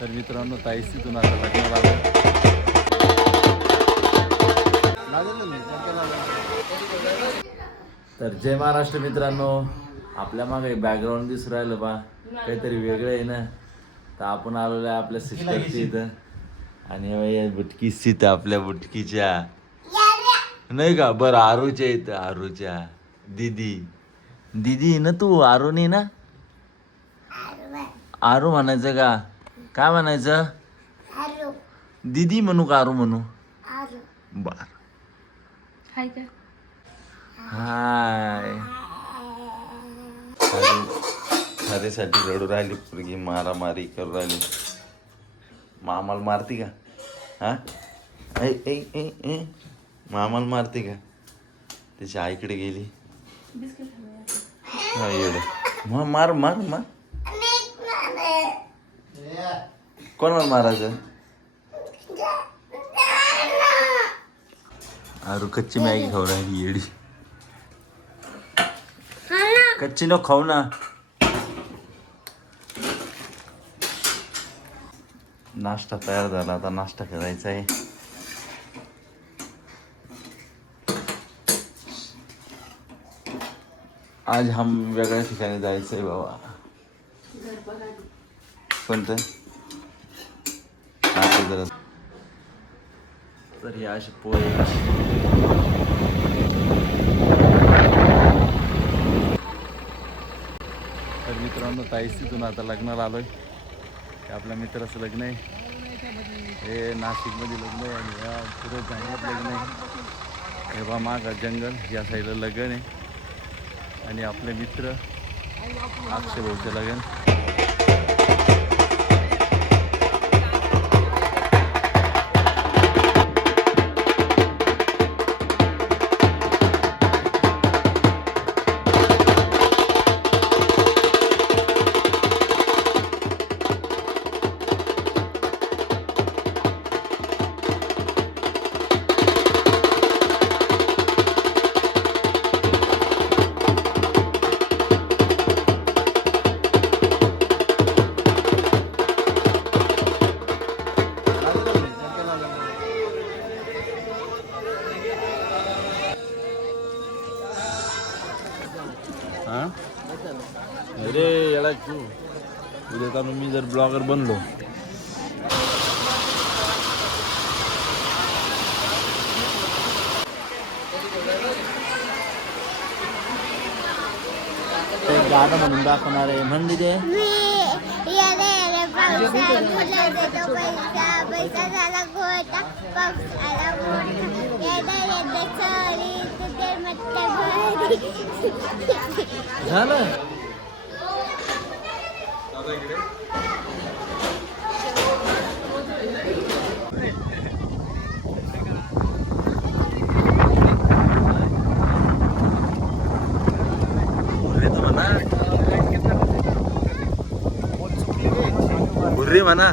तर मित्रांनो ताईस तिथून आता लग्न लागलं तर जय महाराष्ट्र मित्रांनो आपल्या मागे बॅकग्राऊंड दिसू राहिलं बा. काहीतरी वेगळं आहे ना. तर आपण आलेलो आहे आपल्या सिस्टरची इथं. आणि बुटकी सीत आपल्या बुटकीच्या. नाही का? बरं आरूच्या इथं आरूच्या. दीदी. दिदी आहे ना तू आरू नाही ना? आरू म्हणायचं का? काय म्हणायचं? दीदी म्हणू का आरू म्हणू? बर. हाय का? हाय. खरेसाठी रडू राहिली पोरगी मारामारी करू राहिली. मामाला मारती का? हा? ऐ ऐ ऐ ऐ. मामाला मारते का? त्याच्या आईकडे गेली. हा मग मार मार मार. कोणाला मारायचं अरे कच्ची मॅगी खाऊ राहिली येडी. कच्ची नको खाऊ ना. नाश्ता तयार झाला आता नाश्ता करायचा आहे. आज हम वेगळ्या ठिकाणी जायचं आहे बाबा. कोणतं? जरा. तर हे असे पोहे. तर मित्रांनो ताईस तिथून आता लग्नाला आलोय. हे आपल्या मित्राचं लग्न आहे. हे नाशिकमध्ये लग्न आहे आणि या पुढे जाण्यात लग्न आहे. हे बा माग जंगल या साईडला लग्न आहे. आणि आपले मित्र अक्षय भाऊचं लग्न. हा अरे येडा तू उद्या का मी जर ब्लॉगर बनलो एक गाणं म्हणून दाखवणार आहे म्हणजे ते मी येणे येणे पावसात तुला देतो पैसा पैसा झाला गोटा पाऊस आला मोठा झालं अरे म्हणा. म्हणा